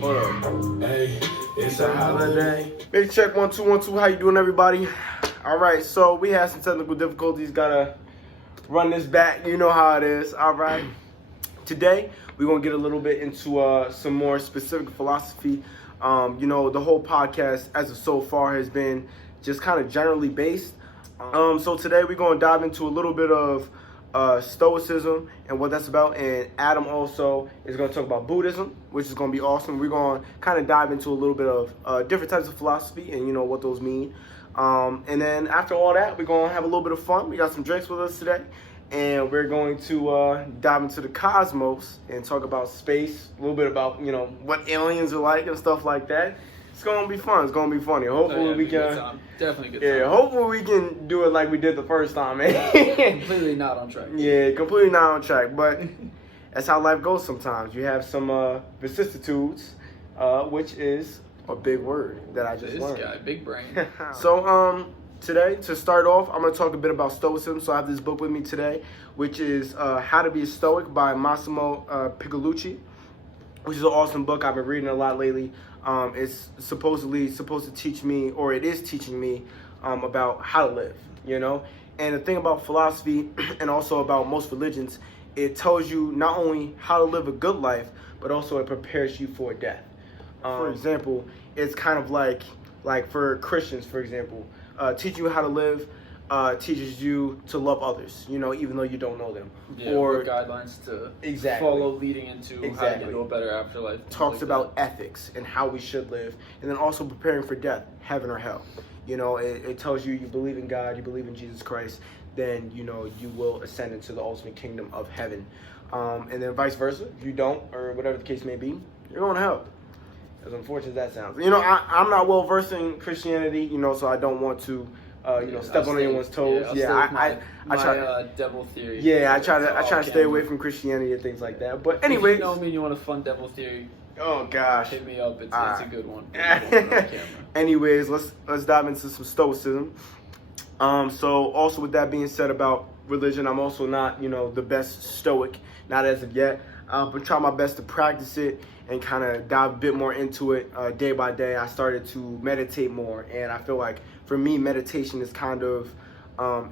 Hold up. Hey, it's a holiday. Maybe check 1 2 1 2. How you doing, everybody? All right, so we had some technical difficulties. Gotta run this back. You know how it is. All right. Today we're gonna get a little bit into some more specific philosophy. The whole podcast as of so far has been just kind of generally based. So today we're gonna dive into a little bit of Stoicism and what that's about, and Adam also is going to talk about Buddhism, which is going to be awesome. We're going to kind of dive into a little bit of different types of philosophy and what those mean. And then after all that, we're going to have a little bit of fun. We got some drinks with us today, and we're going to dive into the cosmos and talk about space, a little bit about what aliens are like and stuff like that. It's gonna be fun. It's gonna be funny. Hopefully we can. Definitely good time. Yeah, hopefully we can do it like we did the first time, man. Completely not on track. Yeah, completely not on track. But that's how life goes sometimes. You have some vicissitudes, which is a big word that I just learned. This guy, big brain. So today, to start off, I'm gonna talk a bit about Stoicism. So I have this book with me today, which is How to Be a Stoic by Massimo Pigalucci, which is an awesome book. I've been reading a lot lately. It's supposed to teach me, or it is teaching me, about how to live, And the thing about philosophy and also about most religions, it tells you not only how to live a good life, but also it prepares you for death. For example, it's kind of like for Christians, for example, teaching you how to live teaches you to love others, even though you don't know them. Yeah, or guidelines to follow leading into how to get to a better afterlife. Talks about ethics and how we should live, and then also preparing for death, heaven or hell. It tells you believe in God, you believe in Jesus Christ, then you will ascend into the ultimate kingdom of heaven. And then vice versa, if you don't, or whatever the case may be, you're going to hell. As unfortunate as that sounds. I'm not well versed in Christianity, so I don't want to step on anyone's toes. I try devil theory. Yeah, I try to stay away from Christianity and things like that. But anyway, if you know me and you want a fun devil theory, oh gosh, hit me up. It's a good one. Anyways, let's dive into some Stoicism. So also with that being said about religion, I'm also not the best Stoic, not as of yet. But try my best to practice it and kind of dive a bit more into it day by day. I started to meditate more, and I feel like for me, meditation is kind of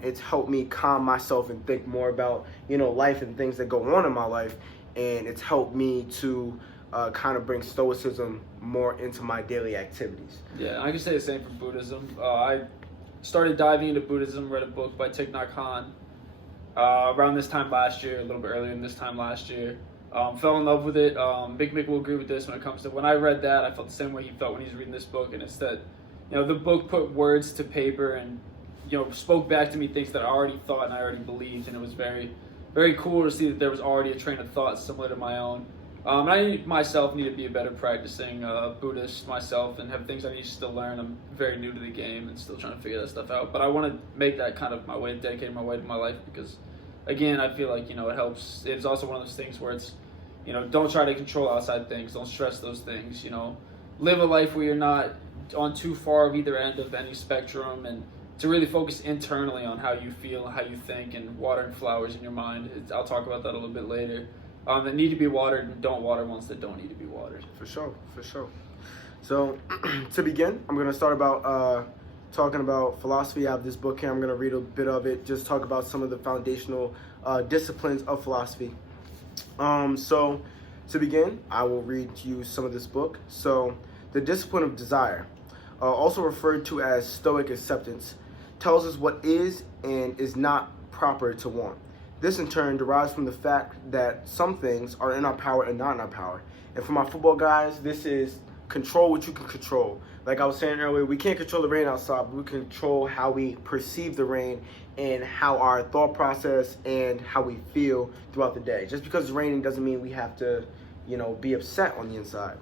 it's helped me calm myself and think more about life and things that go on in my life, and it's helped me to kind of bring Stoicism more into my daily activities. Yeah, I can say the same for Buddhism. I started diving into Buddhism, read a book by Thich Nhat Hanh around this time last year, a little bit earlier than this time last year. Fell in love with it. Big Mick will agree with this when it comes to when I read that. I felt the same way he felt when he was reading this book, and it's that the book put words to paper and spoke back to me things that I already thought and I already believed, and it was very, very cool to see that there was already a train of thought similar to my own. I myself need to be a better practicing Buddhist myself and have things I need to still learn. I'm very new to the game and still trying to figure that stuff out, but I want to make that kind of my way, dedicating my way to my life, because again, I feel like it helps. It's also one of those things where it's don't try to control outside things, don't stress those things, live a life where you're not on too far of either end of any spectrum, and to really focus internally on how you feel, how you think, and watering flowers in your mind. I'll talk about that a little bit later. That need to be watered, and don't water ones that don't need to be watered. For sure. So to begin, I'm going to start about talking about philosophy. I have this book here. I'm going to read a bit of it, just talk about some of the foundational disciplines of philosophy. So to begin, I will read to you some of this book. So the discipline of desire, also referred to as Stoic acceptance, tells us what is and is not proper to want. This in turn derives from the fact that some things are in our power and not in our power. And for my football guys, this is control what you can control. Like I was saying earlier, we can't control the rain outside, but we control how we perceive the rain and how our thought process and how we feel throughout the day. Just because it's raining doesn't mean we have to, be upset on the inside.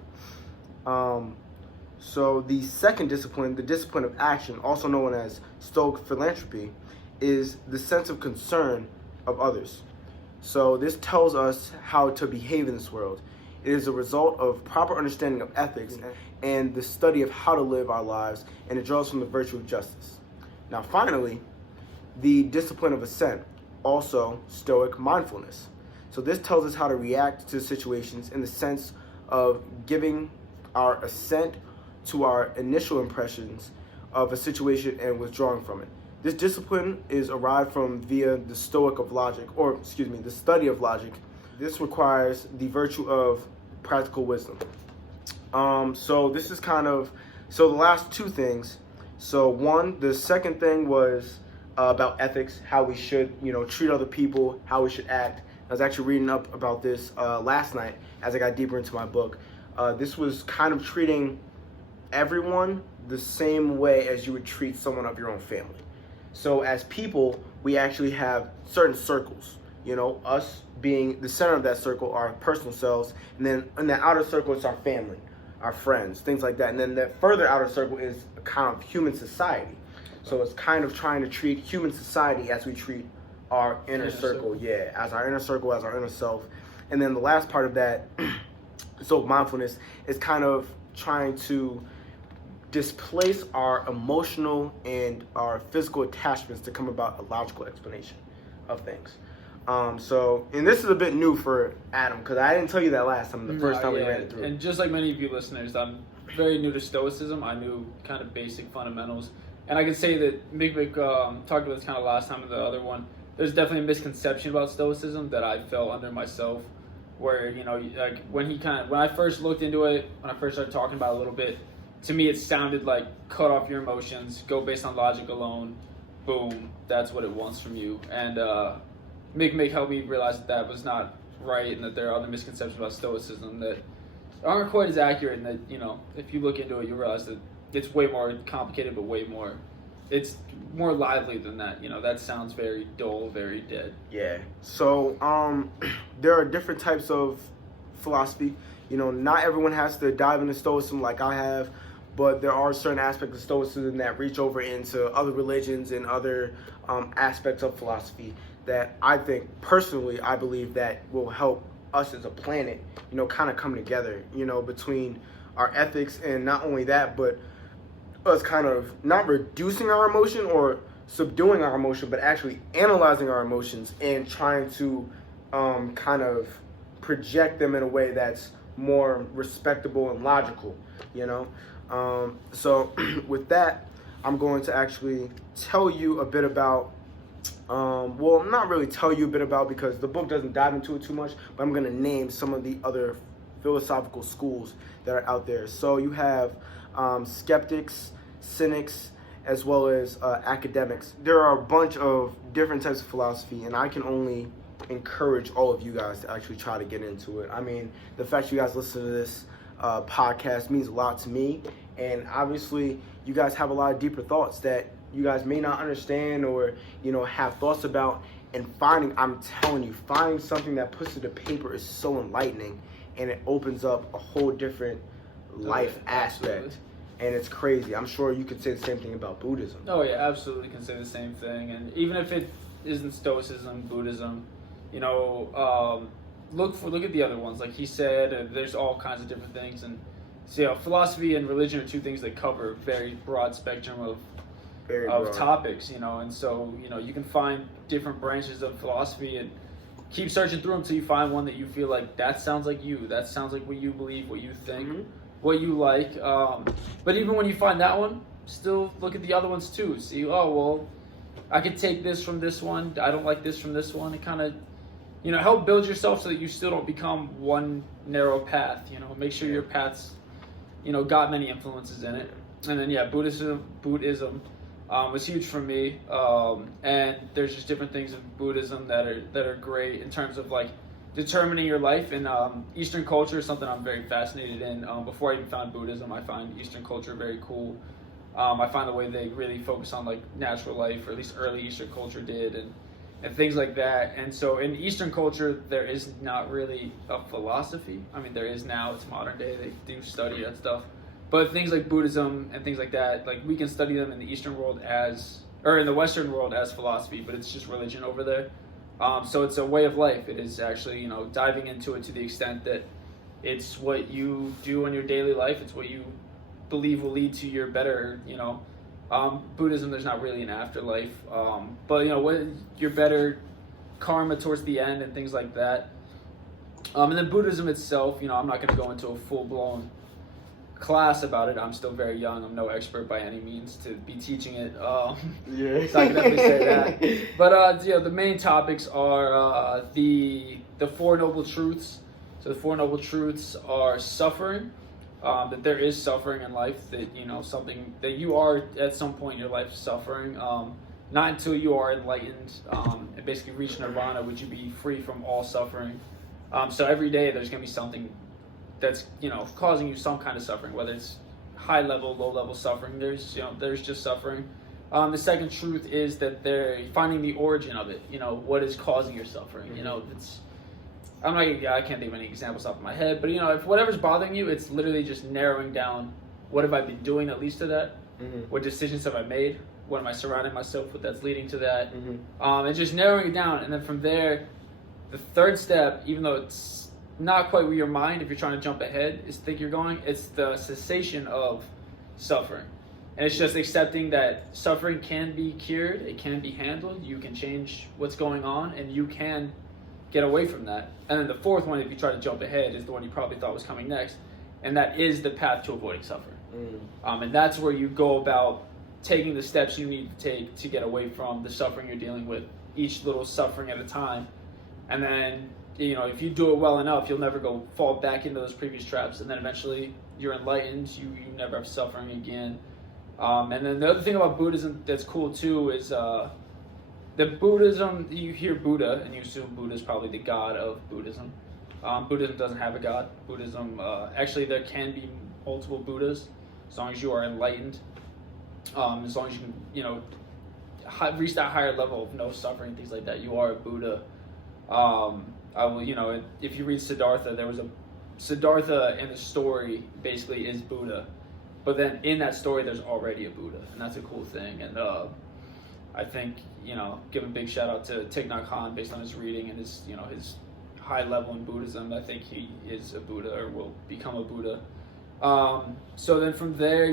So the second discipline, the discipline of action, also known as Stoic philanthropy, is the sense of concern of others. So this tells us how to behave in this world. It is a result of proper understanding of ethics and the study of how to live our lives, and it draws from the virtue of justice. Now finally, the discipline of Ascent, also Stoic mindfulness. So this tells us how to react to situations in the sense of giving our assent to our initial impressions of a situation and withdrawing from it. This discipline is arrived from via the Stoic of logic, the study of logic. This requires the virtue of practical wisdom. So this is the last two things. So the second thing was about ethics, how we should, treat other people, how we should act. I was actually reading up about this last night as I got deeper into my book. This was kind of treating everyone the same way as you would treat someone of your own family. So as people, we actually have certain circles. Us being the center of that circle, our personal selves, and then in the outer circle, it's our family, our friends, things like that. And then the further outer circle is kind of human society. So it's kind of trying to treat human society as we treat our inner circle. Yeah, as our inner circle, as our inner self. And then the last part of that, so mindfulness is kind of trying to displace our emotional and our physical attachments to come about a logical explanation of things. And this is a bit new for Adam, because I didn't tell you that last time, the first time we ran it through. And just like many of you listeners, I'm very new to Stoicism. I knew kind of basic fundamentals. And I can say that Mick talked about this kind of last time with the other one. There's definitely a misconception about Stoicism that I fell under myself, where, like when I first looked into it, when I first started talking about it a little bit, to me it sounded like cut off your emotions, go based on logic alone, boom, that's what it wants from you. And Mick helped me realize that was not right, and that there are other misconceptions about Stoicism that aren't quite as accurate, and that, if you look into it, you'll realize that it's way more complicated, but it's more lively than that. That sounds very dull, very dead. Yeah. So there are different types of philosophy. Not everyone has to dive into Stoicism like I have, but there are certain aspects of Stoicism that reach over into other religions and other aspects of philosophy that I think, personally, I believe that will help us as a planet, kind of come together, between our ethics, and not only that, but us kind of not reducing our emotion or subduing our emotion, but actually analyzing our emotions and trying to kind of project them in a way that's more respectable and logical, So with that, I'm going to actually tell you a bit about, not really tell you a bit about, because the book doesn't dive into it too much, but I'm going to name some of the other philosophical schools that are out there. So you have skeptics, cynics, as well as academics. There are a bunch of different types of philosophy, and I can only encourage all of you guys to actually try to get into it. I mean, the fact you guys listen to this podcast means a lot to me, and obviously you guys have a lot of deeper thoughts that you guys may not understand or have thoughts about, and I'm telling you, finding something that puts it to paper is so enlightening, and it opens up a whole different life aspect. And it's crazy. I'm sure you could say the same thing about Buddhism. Oh yeah, absolutely can say the same thing. And even if it isn't Stoicism, Buddhism, look at the other ones. Like he said, there's all kinds of different things. And so, philosophy and religion are two things that cover a very broad spectrum of topics. And so you can find different branches of philosophy and keep searching through them until you find one that you feel like that sounds like you. That sounds like what you believe, what you think. Mm-hmm. What you like, but even when you find that one, still look at the other ones too. See, I could take this from this one. I don't like this from this one. It kind of, help build yourself so that you still don't become one narrow path. Make sure your path's, got many influences in it. And then Buddhism was huge for me. And there's just different things in Buddhism that are great in terms of like determining your life. And Eastern culture is something I'm very fascinated in. Before I even found Buddhism, I find Eastern culture very cool. I find the way they really focus on like natural life, or at least early Eastern culture did, and things like that. And so in Eastern culture, there is not really a philosophy. I mean, there is now. It's modern day. They do study that stuff. But things like Buddhism and things like that, like we can study them in the Eastern world in the Western world as philosophy, but it's just religion over there. So it's a way of life. It is actually, diving into it to the extent that it's what you do in your daily life. It's what you believe will lead to your better, Buddhism, there's not really an afterlife. But, what your better karma towards the end and things like that. And then Buddhism itself, I'm not going to go into a full-blown class about it. I'm still very young. I'm no expert by any means to be teaching it. Yeah. So I can definitely say that. But the main topics are the Four Noble Truths. So the Four Noble Truths are suffering, that there is suffering in life, that something that you are at some point in your life suffering. Not until you are enlightened and basically reach nirvana would you be free from all suffering. So every day there's going to be something that's causing you some kind of suffering, whether it's high level, low level suffering. There's just suffering. The second truth is that they're finding the origin of it. What is causing your suffering? I can't think of any examples off my head, but if whatever's bothering you, it's literally just narrowing down what have I been doing that leads to that. What decisions have I made? What am I surrounding myself with that's leading to that? And just narrowing it down, and then from there, the third step, even though it's not quite where your mind, if you're trying to jump ahead, is think you're going, it's the cessation of suffering. And it's just accepting that suffering can be cured, it can be handled, you can change what's going on, and you can get away from that. And then the fourth one, if you try to jump ahead, is the one you probably thought was coming next, and that is the path to avoiding suffering. And that's where you go about taking the steps you need to take to get away from the suffering you're dealing with, each little suffering at a time. And then, if you do it well enough, you'll never fall back into those previous traps. And then eventually you're enlightened, you never have suffering again. And then the other thing about Buddhism that's cool too is that Buddhism, you hear Buddha and you assume Buddha is probably the god of Buddhism. Buddhism doesn't have a god. Buddhism, actually there can be multiple Buddhas as long as you are enlightened. As long as you can, reach that higher level of no suffering, things like that, you are a Buddha. If you read Siddhartha, Siddhartha in the story basically is Buddha, but then in that story there's already a Buddha, and that's a cool thing. And I think give a big shout out to Thich Nhat Hanh based on his reading and his his high level in Buddhism. I think he is a Buddha or will become a Buddha. So then from there,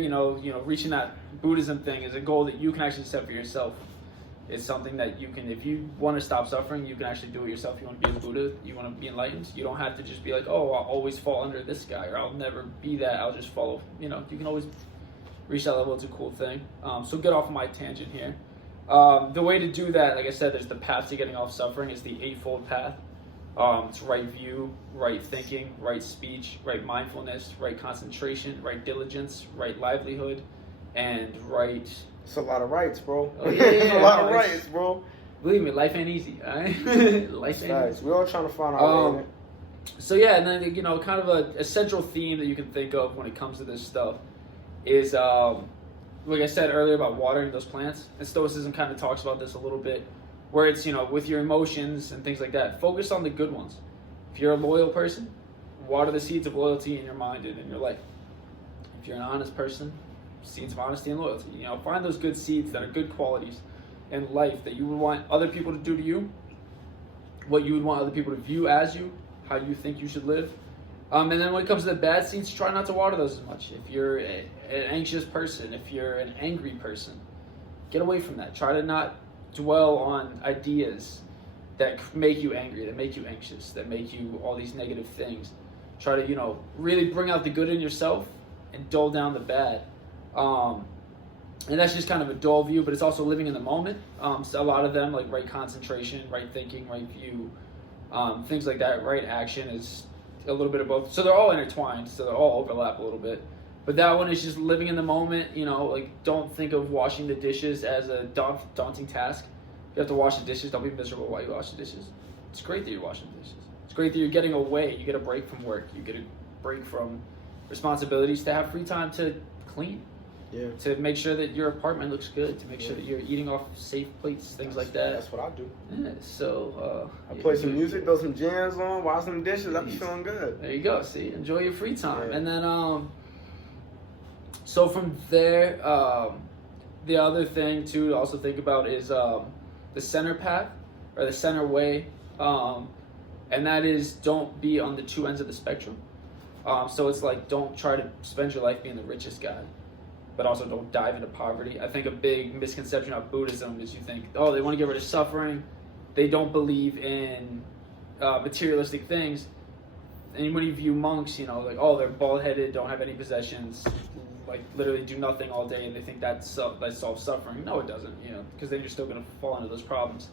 reaching that Buddhism thing is a goal that you can actually set for yourself. It's something that you can, if you want to stop suffering, you can actually do it yourself. You want to be a Buddha, you want to be enlightened. You don't have to just be like, oh, I'll always fall under this guy, or I'll never be that. I'll just follow. You can always reach that level. It's a cool thing. So get off my tangent here. The way to do that, like I said, there's the path to getting off suffering. Is the eightfold path. It's right view, right thinking, right speech, right mindfulness, right concentration, right diligence, right livelihood, and right... It's a lot of rights, bro. Oh, yeah, It's a lot of rights, bro. Believe me, life ain't easy, all right? Life ain't easy. We're all trying to find our way. So yeah, and then, kind of a central theme that you can think of when it comes to this stuff is, like I said earlier about watering those plants, and Stoicism kind of talks about this a little bit, where it's, with your emotions and things like that, focus on the good ones. If you're a loyal person, water the seeds of loyalty in your mind and in your life. If you're an honest person, seeds of honesty and loyalty. Find those good seeds that are good qualities in life that you would want other people to do to you, what you would want other people to view as you, how you think you should live. And then when it comes to the bad seeds, try not to water those as much. If you're an anxious person, if you're an angry person, get away from that. Try to not dwell on ideas that make you angry, that make you anxious, that make you all these negative things. Try to, really bring out the good in yourself and dull down the bad. And that's just kind of a dull view, but it's also living in the moment. So a lot of them, like right concentration, right thinking, right view, things like that, right action is a little bit of both. So they're all intertwined, so they all overlap a little bit. But that one is just living in the moment, don't think of washing the dishes as a daunting task. If you have to wash the dishes, don't be miserable while you wash the dishes. It's great that you're washing the dishes. It's great that you're getting away. You get a break from work. You get a break from responsibilities to have free time to clean. Yeah. To make sure that your apartment looks good, to make sure that you're eating off safe plates, things like that. That's what I do. Yeah, so... I play some music, throw some jams on, wash some dishes, I be feeling good. There you go, see? Enjoy your free time. Yeah. And then, so from there, the other thing, too, to also think about is the center path, or the center way. And that is, don't be on the two ends of the spectrum. So it's like, don't try to spend your life being the richest guy, but also don't dive into poverty. I think a big misconception of Buddhism is you think, oh, they want to get rid of suffering. They don't believe in materialistic things. anybody view monks, you know, like, oh, they're bald-headed, don't have any possessions, like literally do nothing all day, and they think that solves suffering. No, it doesn't, you know, because then you're still going to fall into those problems.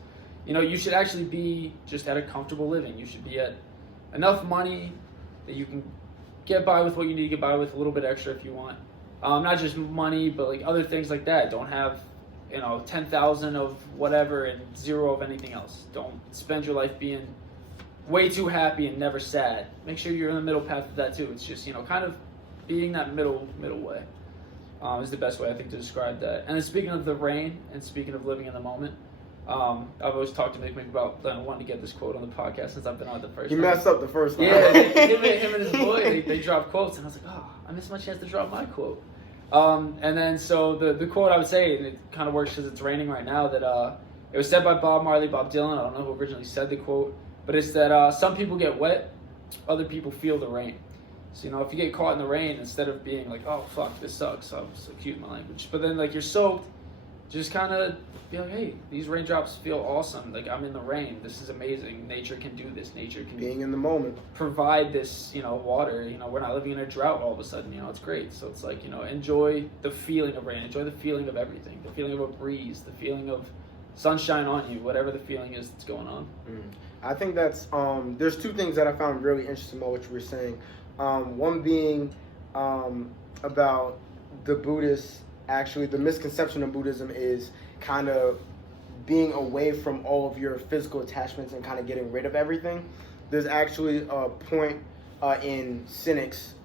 You know, you should actually be just at a comfortable living. You should be at enough money that you can get by with what you need to get by with, a little bit extra if you want. Not just money, but like other things like that. Don't have, you know, 10,000 of whatever and 0 of anything else. Don't spend your life being way too happy and never sad. Make sure you're in the middle path of that too. It's just, you know, kind of being that middle way is the best way I think to describe that. And then speaking of the rain and speaking of living in the moment, I've always talked to Mick about wanting to get this quote on the podcast since I've been on it the first time. You messed up the first time. Yeah, him and his boy, they dropped quotes, and I was like, oh, I missed my chance to drop my quote. And then so the quote I would say, and it kind of works because it's raining right now, that it was said by Bob Marley, Bob Dylan. I don't know who originally said the quote, but it's that some people get wet, other people feel the rain. So, you know, if you get caught in the rain, instead of being like, oh, fuck, this sucks, I'm so cute in my language, but then, like, you're soaked, just kind of be like, hey, these raindrops feel awesome. Like, I'm in the rain. This is amazing. Nature can do this. Nature can being in the moment, provide this, you know, water. You know, we're not living in a drought all of a sudden. You know, it's great. So it's like, you know, enjoy the feeling of rain. Enjoy the feeling of everything. The feeling of a breeze. The feeling of sunshine on you. Whatever the feeling is that's going on. I think that's there's 2 things that I found really interesting about what you were saying. One being about the Buddhists. Actually, the misconception of Buddhism is kind of being away from all of your physical attachments and kind of getting rid of everything. There's actually a point in cynics,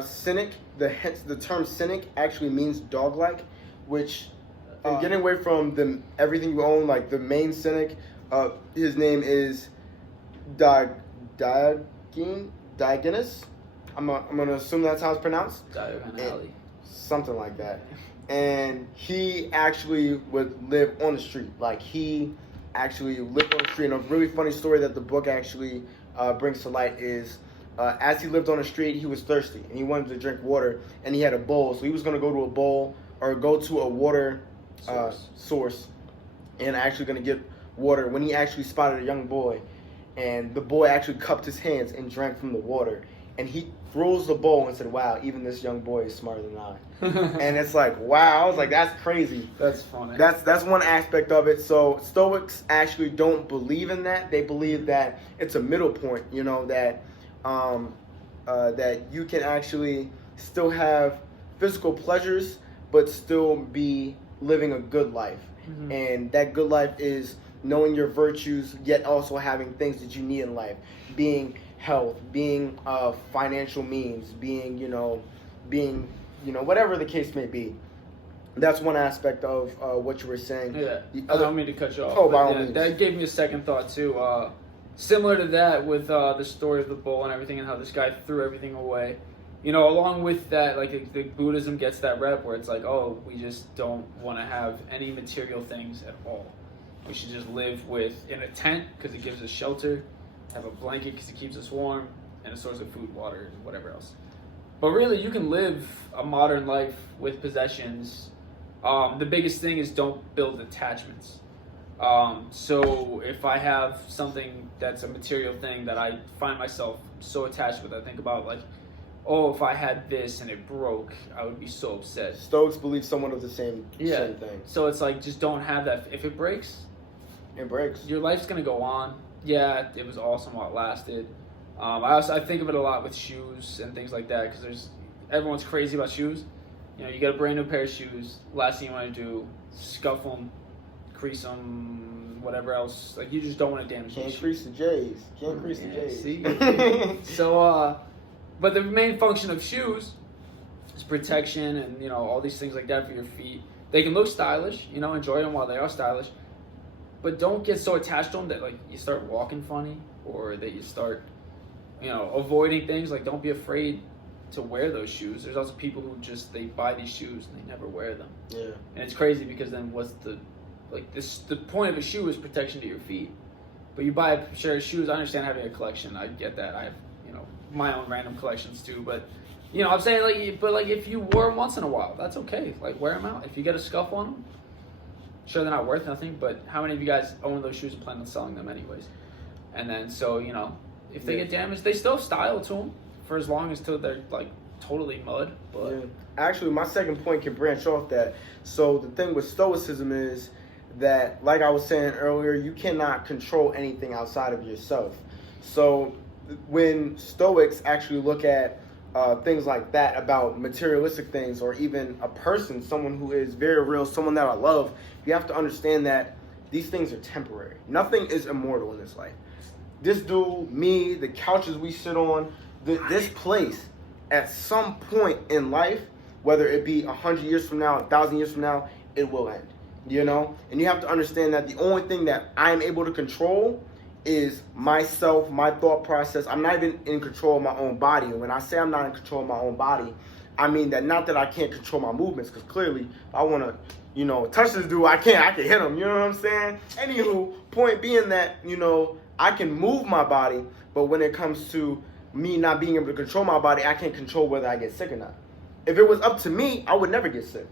cynic, the term cynic actually means dog-like, which getting away from everything you own, like the main cynic, his name is Diogenes. I'm gonna assume that's how it's pronounced. Diogenes. Something like that. And he actually would live on the street. Like, he actually lived on the street. And a really funny story that the book actually brings to light is as he lived on the street, he was thirsty and he wanted to drink water, and he had a bowl. So he was going to go to a bowl or go to a water source and actually going to get water when he actually spotted a young boy. And the boy actually cupped his hands and drank from the water. And he throws the bowl and said, wow, even this young boy is smarter than I. And it's like, wow. I was like, that's crazy. That's funny. That's one aspect of it. So Stoics actually don't believe in that. They believe that it's a middle point, you know, that that you can actually still have physical pleasures but still be living a good life. Mm-hmm. And that good life is knowing your virtues, yet also having things that you need in life, being health, being financial means, being whatever the case may be. That's one aspect of what you were saying. Yeah, I don't mean to cut you off. Oh, by all means. That gave me a second thought too. Similar to that with the story of the bowl and everything, and how this guy threw everything away. You know, along with that, like the Buddhism gets that rep where it's like, oh, we just don't want to have any material things at all. We should just live in a tent because it gives us shelter, have a blanket because it keeps us warm, and a source of food, water, and whatever else. But really, you can live a modern life with possessions. The biggest thing is don't build attachments. So if I have something that's a material thing that I find myself so attached with, I think about like, oh, if I had this and it broke, I would be so upset. Stoics believe somewhat of the same thing. So it's like, just don't have that. If it breaks, it breaks. Your life's going to go on. Yeah, it was awesome while it lasted. I think of it a lot with shoes and things like that, because everyone's crazy about shoes. You know, you get a brand new pair of shoes. Last thing you want to do, scuff them, crease them, whatever else. Like, you just don't want to damage them. Can't crease the J's. Can't crease the J's. See? So, but the main function of shoes is protection and, you know, all these things like that for your feet. They can look stylish, you know, enjoy them while they are stylish. But don't get so attached to them that, like, you start walking funny or that you start, you know, avoiding things. Like, don't be afraid to wear those shoes. There's also people who they buy these shoes and they never wear them. Yeah. And it's crazy because then the point of a shoe is protection to your feet. But you buy a pair of shoes. I understand having a collection. I get that. I have, you know, my own random collections too. But, you know, I'm saying, like, if you wore them once in a while, that's okay. Like, wear them out. If you get a scuff on them, sure, they're not worth nothing, but how many of you guys own those shoes and plan on selling them anyways? And then, so, you know, If they get damaged, they still have style to them for as long as till they're like totally mud. But actually, my second point can branch off that. So the thing with Stoicism is that, like I was saying earlier, you cannot control anything outside of yourself. So when Stoics actually look at things like that about materialistic things, or even a person, someone who is very real, someone that I love, you have to understand that these things are temporary. Nothing is immortal in this life. This dude, me, the couches we sit on, this place, at some point in life, whether it be 100 years from now, 1,000 years from now, it will end. You know? And you have to understand that the only thing that I'm able to control is myself, my thought process. I'm not even in control of my own body. And when I say I'm not in control of my own body, I mean that not that I can't control my movements, because clearly if I want to, touch this dude, I can hit him. You know what I'm saying? Anywho, point being that, I can move my body, but when it comes to me not being able to control my body, I can't control whether I get sick or not. If it was up to me, I would never get sick.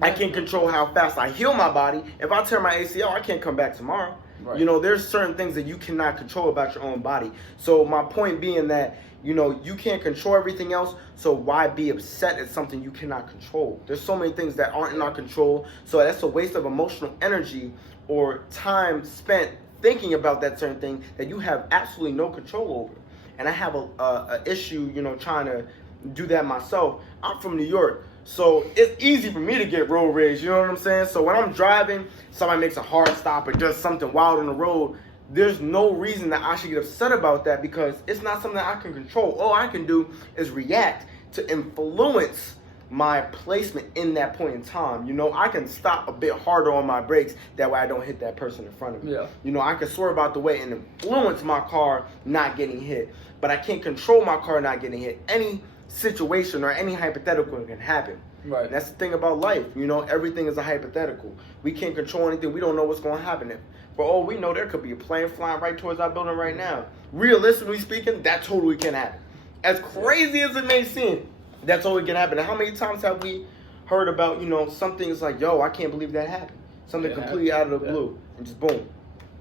I can't control how fast I heal my body. If I tear my ACL, I can't come back tomorrow. Right. There's certain things that you cannot control about your own body. So my point being that, you can't control everything else, so why be upset at something you cannot control? There's so many things that aren't in our control, so that's a waste of emotional energy or time spent thinking about that certain thing that you have absolutely no control over. And I have a issue, trying to do that myself. I'm from New York, so it's easy for me to get road rage, you know what I'm saying? So when I'm driving, somebody makes a hard stop or does something wild on the road, there's no reason that I should get upset about that, because it's not something that I can control. All I can do is react to influence my placement in that point in time. I can stop a bit harder on my brakes, that way I don't hit that person in front of me. Yeah. I can swerve out the way and influence my car not getting hit, but I can't control my car not getting hit. Any situation or any hypothetical can happen. Right. And that's the thing about life. Everything is a hypothetical. We can't control anything. We don't know what's going to happen. For all we know, there could be a plane flying right towards our building right now. Realistically speaking, that totally can happen. As crazy as it may seem, that totally can happen. And how many times have we heard about, some things like, yo, I can't believe that happened. Something completely out of the blue. And just boom.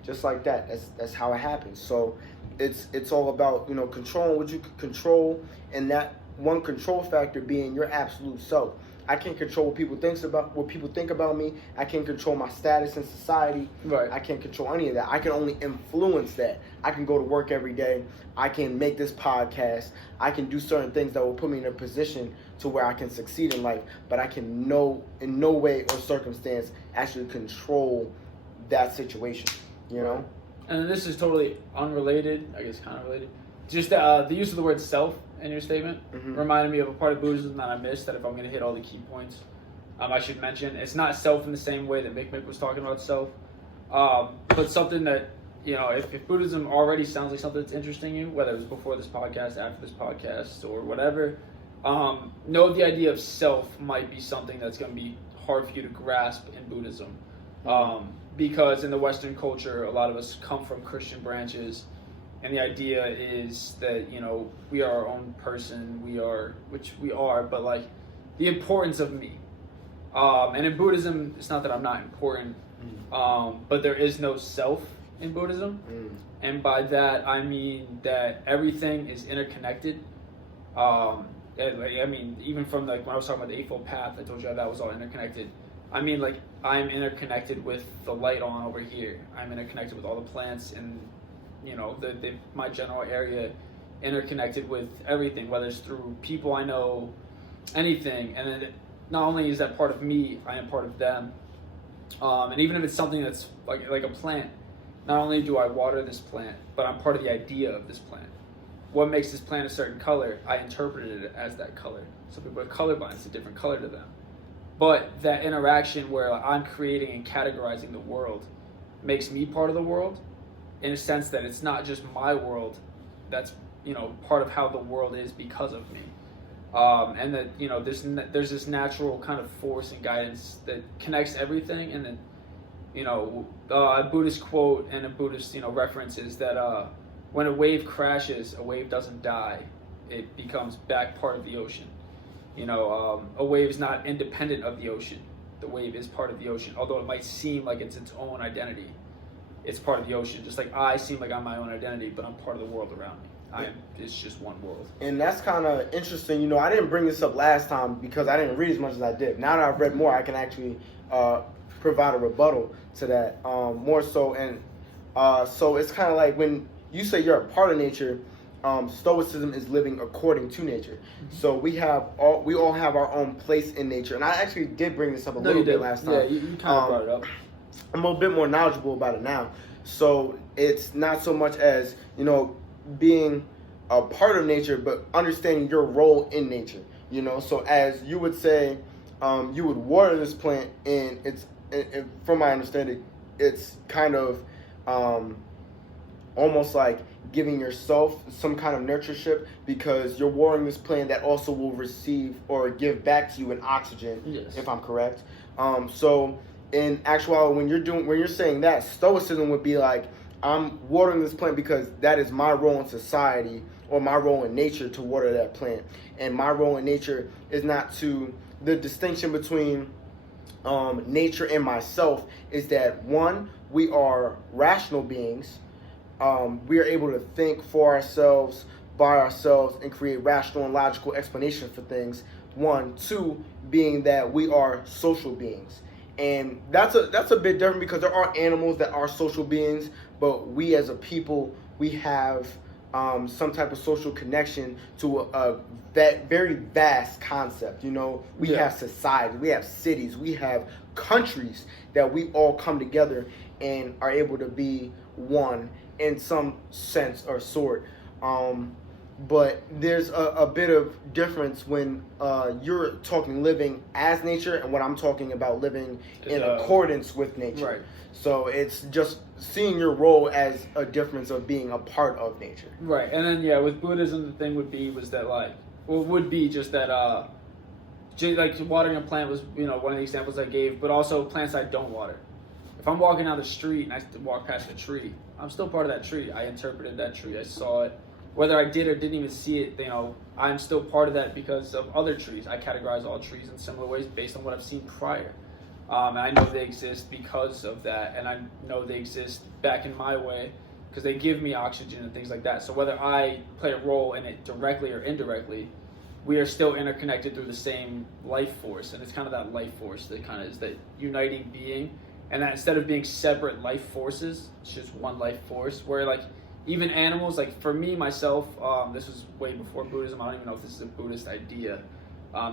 Just like that. That's how it happens. So it's all about, controlling what you can control, and that one control factor being your absolute self. I can't control what people think about me. I can't control my status in society. Right. I can't control any of that. I can only influence that. I can go to work every day. I can make this podcast. I can do certain things that will put me in a position to where I can succeed in life. But I can in no way or circumstance actually control that situation. And this is totally unrelated. I guess kind of related. Just the use of the word self in your statement reminded me of a part of Buddhism that I missed, that if I'm going to hit all the key points, I should mention. It's not self in the same way that Mick was talking about self, but something that, if Buddhism already sounds like something that's interesting to you, whether it was before this podcast, after this podcast, or whatever, know the idea of self might be something that's going to be hard for you to grasp in Buddhism, because in the Western culture, a lot of us come from Christian branches. And the idea is that, we are our own person, which we are, but like the importance of me. And in Buddhism, it's not that I'm not important, but there is no self in Buddhism. And by that, I mean that everything is interconnected. Even from when I was talking about the Eightfold Path, I told you that was all interconnected. I mean, like, I'm interconnected with the light on over here. I'm interconnected with all the plants and my general area, interconnected with everything, whether it's through people I know, anything. And then not only is that part of me, I am part of them. And even if it's something that's like a plant, not only do I water this plant, but I'm part of the idea of this plant. What makes this plant a certain color, I interpreted it as that color. So people are colorblind, it's a different color to them. But that interaction where I'm creating and categorizing the world makes me part of the world, in a sense that it's not just my world, that's part of how the world is because of me, and that there's this natural kind of force and guidance that connects everything. And then a Buddhist quote and a Buddhist reference is that when a wave crashes, a wave doesn't die, it becomes back part of the ocean. A wave is not independent of the ocean. The wave is part of the ocean, although it might seem like it's its own identity. it's part of the ocean. Just like I seem like I'm my own identity, but I'm part of the world around me. It's just one world. And that's kind of interesting. You know, I didn't bring this up last time because I didn't read as much as I did. Now that I've read more, I can actually provide a rebuttal to that more so. And so it's kind of like when you say you're a part of nature, Stoicism is living according to nature. So we all have our own place in nature. And I actually did bring this up a little bit last time. Yeah, you kind of brought it up. I'm a bit more knowledgeable about it now. So it's not so much as, you know, being a part of nature, but understanding your role in nature. You know, so as you would say, you would water this plant, and from my understanding, it's kind of almost like giving yourself some kind of nurtureship, because you're watering this plant that also will receive or give back to you an oxygen, yes. if I'm correct. So in actuality, when you're saying that, Stoicism would be like, I'm watering this plant because that is my role in society, or my role in nature, to water that plant. And my role in nature is not to, the distinction between nature and myself is that, one, we are rational beings. We are able to think for ourselves, by ourselves, and create rational and logical explanations for things. One. Two, being that we are social beings. And that's a bit different, because there are animals that are social beings, but we as a people, we have some type of social connection to that very vast concept. You know, we have society, we have cities, we have countries that we all come together and are able to be one in some sense or sort. But there's a bit of difference when you're talking living as nature, and when I'm talking about living in accordance with nature. Right. So it's just seeing your role as a difference of being a part of nature. Right. And then with Buddhism, the thing would be just that like watering a plant was, you know, one of the examples I gave, but also plants I don't water. If I'm walking down the street and I walk past a tree, I'm still part of that tree. I interpreted that tree. I saw it. Whether I did or didn't even see it, you know, I'm still part of that because of other trees. I categorize all trees in similar ways based on what I've seen prior. And I know they exist because of that. And I know they exist back in my way because they give me oxygen and things like that. So whether I play a role in it directly or indirectly, we are still interconnected through the same life force. And it's kind of that life force that kind of is that uniting being. And that instead of being separate life forces, it's just one life force. Where like even animals, like for me, myself, this was way before Buddhism. I don't even know if this is a Buddhist idea.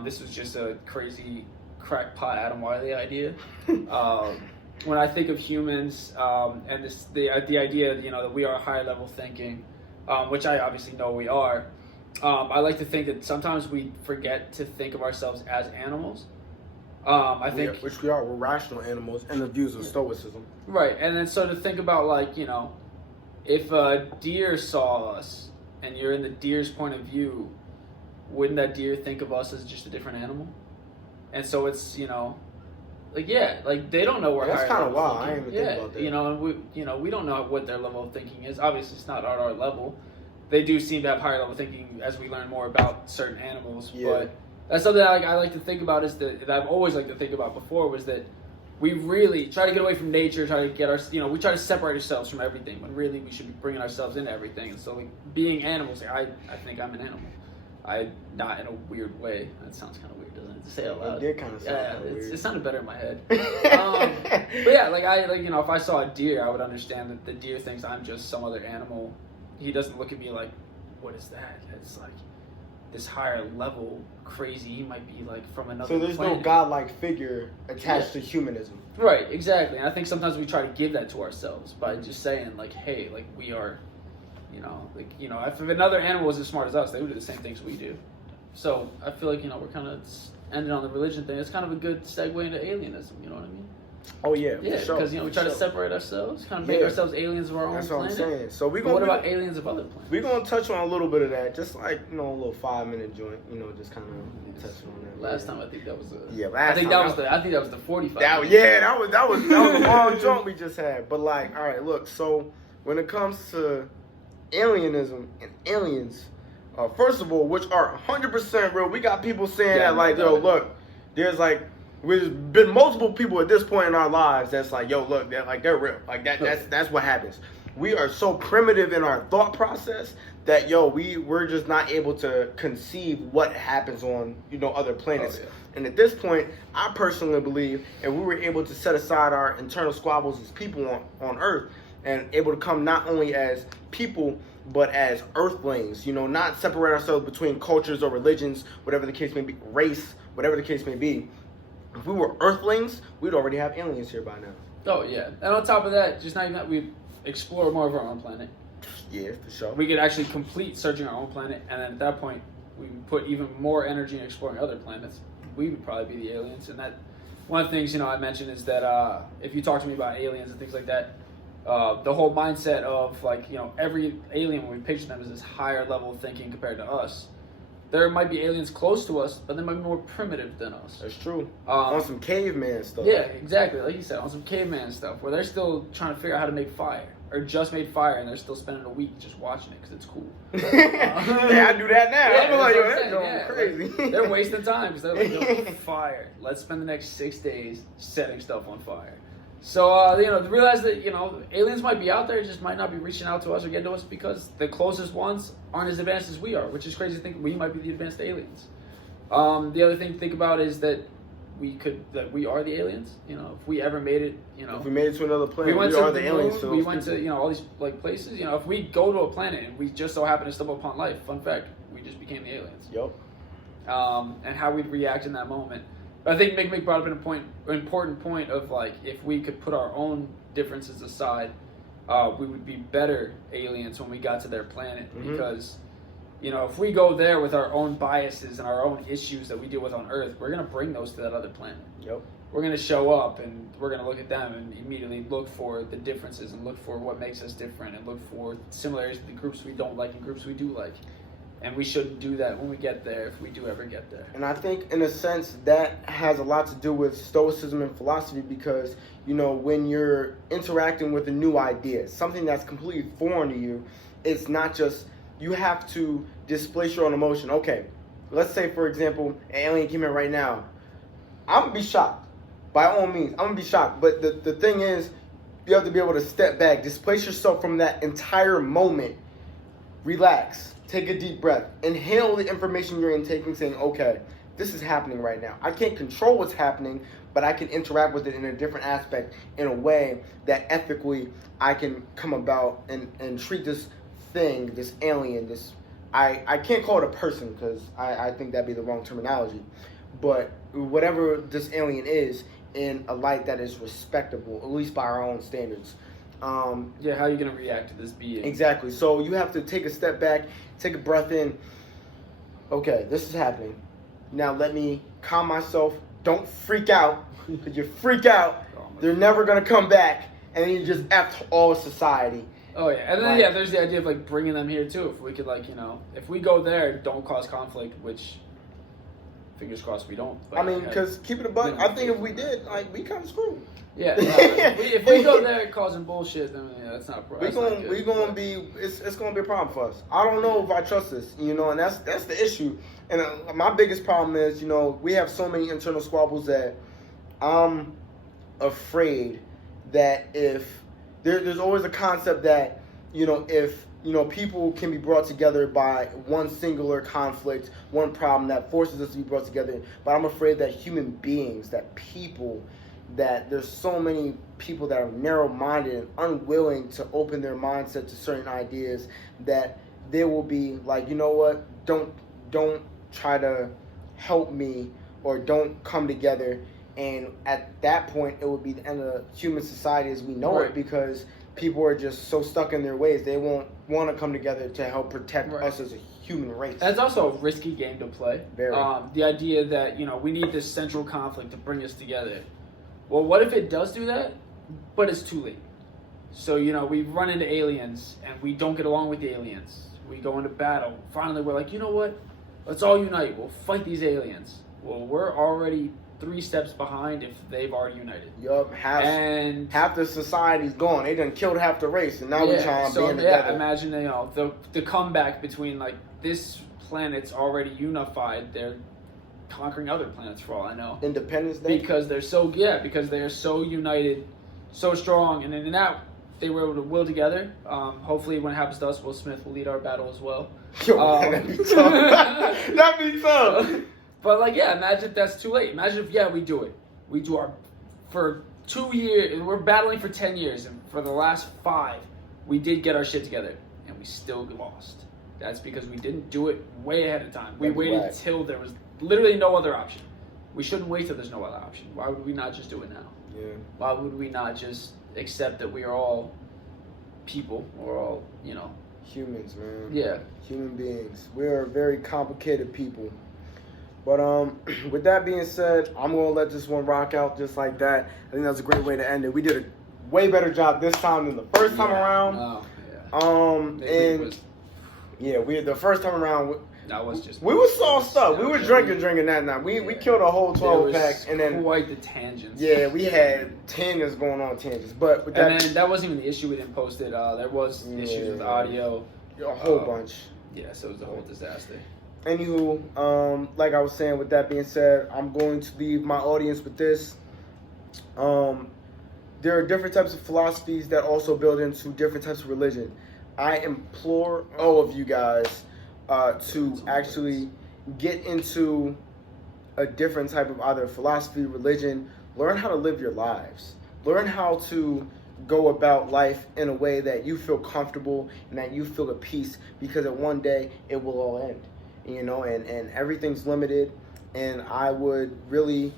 This was just a crazy crackpot Adam Wiley idea. When I think of humans and the idea, you know, that we are higher level thinking, which I obviously know we are, I like to think that sometimes we forget to think of ourselves as animals. I think which we are. We're rational animals in the views of Stoicism. Right, and then so to think about, like, you know, if a deer saw us and you're in the deer's point of view, wouldn't that deer think of us as just a different animal? And so it's, you know, like, yeah, like they don't know we're higher. That's kind of wild. Thinking. I didn't even think about that. You know, we don't know what their level of thinking is. Obviously, it's not at our level. They do seem to have higher level thinking as we learn more about certain animals. Yeah. But that's something I like to think about, is that I've always liked to think about before, was that we really try to get away from nature, try to get we try to separate ourselves from everything, when really we should be bringing ourselves into everything. And so, like, being animals, I think I'm an animal. Not in a weird way. That sounds kind of weird, doesn't it, to say it out loud? It did kind of sound kind of weird. It sounded better in my head. But yeah, if I saw a deer, I would understand that the deer thinks I'm just some other animal. He doesn't look at me like, what is that? It's like this higher level crazy. He might be like from another So there's planet. no godlike figure attached to humanism. Right, exactly. And I think sometimes we try to give that to ourselves by just saying, like, hey, like, we are, if another animal was as smart as us, they would do the same things we do. So I feel like, we're kind of ending on the religion thing. It's kind of a good segue into alienism, you know what I mean? Oh, yeah, yeah, for sure. Because, we try to separate ourselves, kind of make ourselves aliens of our own planet. That's what I'm saying. So what about aliens of other planets? We're going to touch on a little bit of that, just like, a little 5-minute joint, just kind of touching on that. Last time I think that was I think that was the 45. That was a long joint we just had. But like, all right, look, so when it comes to alienism and aliens, first of all, which are 100% real, we got people saying that, like, yo, look, there's like There's been multiple people at this point in our lives that's like, yo, look, they're real. Like that's what happens. We are so primitive in our thought process that we're just not able to conceive what happens on other planets. Oh, yeah. And at this point, I personally believe, if we were able to set aside our internal squabbles as people on Earth, and able to come not only as people but as Earthlings, not separate ourselves between cultures or religions, whatever the case may be, race, whatever the case may be. If we were Earthlings, we'd already have aliens here by now. Oh yeah, and on top of that, just not even that, we explore more of our own planet. Yeah, for sure. We could actually complete searching our own planet, and then at that point, we would put even more energy in exploring other planets. We would probably be the aliens, and that one of the things I mentioned is that if you talk to me about aliens and things like that, the whole mindset of every alien, when we picture them as this higher level of thinking compared to us, there might be aliens close to us, but they might be more primitive than us. That's true. On some caveman stuff. Yeah, exactly. Like you said, on some caveman stuff, where they're still trying to figure out how to make fire, or just made fire, and they're still spending a week just watching it because it's cool. Yeah, I do that now. Yeah, I'm like, yo, that's that's going crazy. Like, they're wasting time because they're like, yo, fire. Let's spend the next 6 days setting stuff on fire. So, to realize that, aliens might be out there, just might not be reaching out to us or getting to us because the closest ones aren't as advanced as we are, which is crazy to think we might be the advanced aliens. The other thing to think about is that we are the aliens. If we ever made it, if we made it to another planet, we are the aliens. We went to, all these places. If we go to a planet and we just so happen to stumble upon life, fun fact, we just became the aliens. Yep. And how we'd react in that moment. But I think Mick brought up an important point of if we could put our own differences aside, we would be better aliens when we got to their planet because. If we go there with our own biases and our own issues that we deal with on Earth, we're going to bring those to that other planet. Yep. We're going to show up and we're going to look at them and immediately look for the differences and look for what makes us different and look for similarities between groups we don't like and groups we do like. And we shouldn't do that when we get there if we do ever get there. And I think, in a sense, that has a lot to do with Stoicism and philosophy because, when you're interacting with a new idea, something that's completely foreign to you, it's not just... You have to displace your own emotion. Okay, let's say, for example, an alien came in right now. I'm going to be shocked. By all means, I'm going to be shocked. But the thing is, you have to be able to step back, displace yourself from that entire moment, relax, take a deep breath, inhale the information you're intaking, saying, okay, this is happening right now. I can't control what's happening, but I can interact with it in a different aspect, in a way that ethically I can come about and treat this thing, this alien, I can't call it a person because I think that'd be the wrong terminology, but whatever this alien is, in a light that is respectable, at least by our own standards. How are you going to react to this being? Exactly. So you have to take a step back, take a breath in. Okay, this is happening. Now let me calm myself. Don't freak out, because you freak out, they're never going to come back, and then you just F all of society. Oh yeah, and then there's the idea of bringing them here too. If we could if we go there, don't cause conflict, which fingers crossed we don't. I mean, because keep it a buck. I think if we did, we kind of screwed. Yeah, if we go there causing bullshit, then that's not a problem. We're gonna be it's gonna be a problem for us. I don't know if I trust this, and that's the issue. And my biggest problem is, we have so many internal squabbles that I'm afraid that if there's always a concept that, if, people can be brought together by one singular conflict, one problem that forces us to be brought together. But I'm afraid that human beings, that there's so many people that are narrow-minded and unwilling to open their mindset to certain ideas that they will be like, you know what, don't try to help me or don't come together. And at that point, it would be the end of human society as we know it, because people are just so stuck in their ways. They won't want to come together to help protect us as a human race. And it's also a risky game to play. Very. The idea that, we need this central conflict to bring us together. Well, what if it does do that, but it's too late? So, we run into aliens, and we don't get along with the aliens. We go into battle. Finally, we're like, you know what? Let's all unite. We'll fight these aliens. Well, we're already 3 steps behind if they've already united. Yup, half the society's gone. They done killed half the race, and now we're trying to band together. Yeah, imagine the comeback between this planet's already unified. conquering other planets for all I know. Independence Day. Because they're so united, so strong, and in that they were able to will together. Hopefully, when it happens to us, Will Smith will lead our battle as well. Yo, that'd be tough. That'd be tough. But like, yeah, imagine if that's too late. Imagine if we do it. We do our for 2 years. We're battling for 10 years, and for the last 5, we did get our shit together, and we still lost. That's because we didn't do it way ahead of time. We waited till there was literally no other option. We shouldn't wait till there's no other option. Why would we not just do it now? Yeah. Why would we not just accept that we are all people? We're all, humans, man. Yeah. Human beings. We are very complicated people. But with that being said, I'm gonna let this one rock out just like that. I think that's a great way to end it. We did a way better job this time than the first time around. We the first time around. That was just. We were sauced up. We were drinking that night. We killed a whole 12 pack, and then quite the tangents. Yeah, we had tangents going on tangents, but with and then that wasn't even the issue. We didn't post it. There was issues with audio, a whole bunch. Yeah, so it was a whole disaster. Anywho, like I was saying, with that being said, I'm going to leave my audience with this. There are different types of philosophies that also build into different types of religion. I implore all of you guys to actually get into a different type of either philosophy, religion. Learn how to live your lives. Learn how to go about life in a way that you feel comfortable and that you feel at peace, because at one day it will all end, and everything's limited. And I would really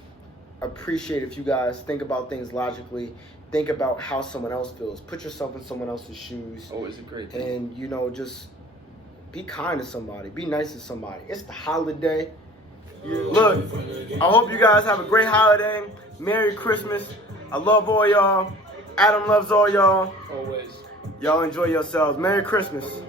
appreciate if you guys think about things logically. Think about how someone else feels. Put yourself in someone else's shoes. Always a great thing. And, just be kind to somebody. Be nice to somebody. It's the holiday. Look, I hope you guys have a great holiday. Merry Christmas. I love all y'all. Adam loves all y'all. Always. Y'all enjoy yourselves. Merry Christmas.